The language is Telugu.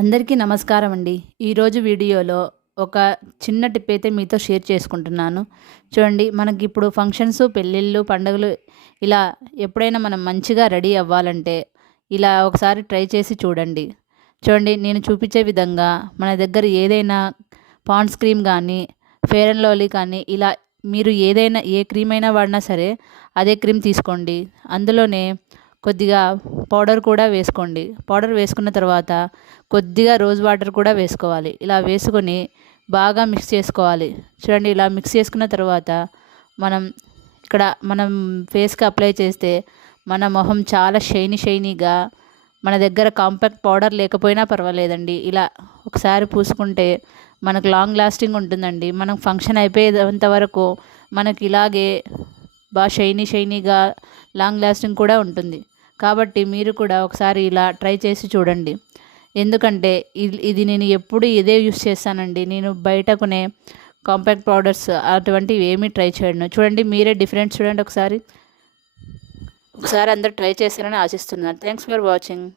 అందరికీ నమస్కారం అండి. ఈరోజు వీడియోలో ఒక చిన్న టిప్ అయితే మీతో షేర్ చేసుకుంటున్నాను. చూడండి, మనకిప్పుడు ఫంక్షన్స్, పెళ్ళిళ్ళు, పండుగలు ఇలా ఎప్పుడైనా మనం మంచిగా రెడీ అవ్వాలంటే ఇలా ఒకసారి ట్రై చేసి చూడండి. చూడండి, నేను చూపించే విధంగా మన దగ్గర ఏదైనా పాండ్స్ క్రీమ్ కానీ, ఫెయిర్ అండ్ లవ్లీ కానీ ఇలా మీరు ఏదైనా ఏ క్రీమ్ అయినా వాడినా సరే అదే క్రీమ్ తీసుకోండి. అందులోనే కొద్దిగా పౌడర్ కూడా వేసుకోండి. పౌడర్ వేసుకున్న తర్వాత కొద్దిగా రోజ్ వాటర్ కూడా వేసుకోవాలి. ఇలా వేసుకొని బాగా మిక్స్ చేసుకోవాలి. చూడండి, ఇలా మిక్స్ చేసుకున్న తర్వాత మనం ఫేస్కి అప్లై చేస్తే మన మొహం చాలా షైనీగా, మన దగ్గర కాంపాక్ట్ పౌడర్ లేకపోయినా పర్వాలేదండి, ఇలా ఒకసారి పూసుకుంటే మనకు లాంగ్ లాస్టింగ్ ఉంటుందండి. మనం ఫంక్షన్ అయిపోయేంత వరకు మనకి ఇలాగే బాగా షైనీగా లాంగ్ లాస్టింగ్ కూడా ఉంటుంది. కాబట్టి మీరు కూడా ఒకసారి ఇలా ట్రై చేసి చూడండి. ఎందుకంటే ఇది నేను ఎప్పుడు ఇదే యూస్ చేస్తానండి. నేను బయట కొనే కాంపాక్ట్ పౌడర్స్ అటువంటివి ఏమీ ట్రై చేయను. చూడండి, మీరే డిఫరెన్స్ చూడండి ఒకసారి అందరూ ట్రై చేస్తారని ఆశిస్తున్నాను. Thanks for watching.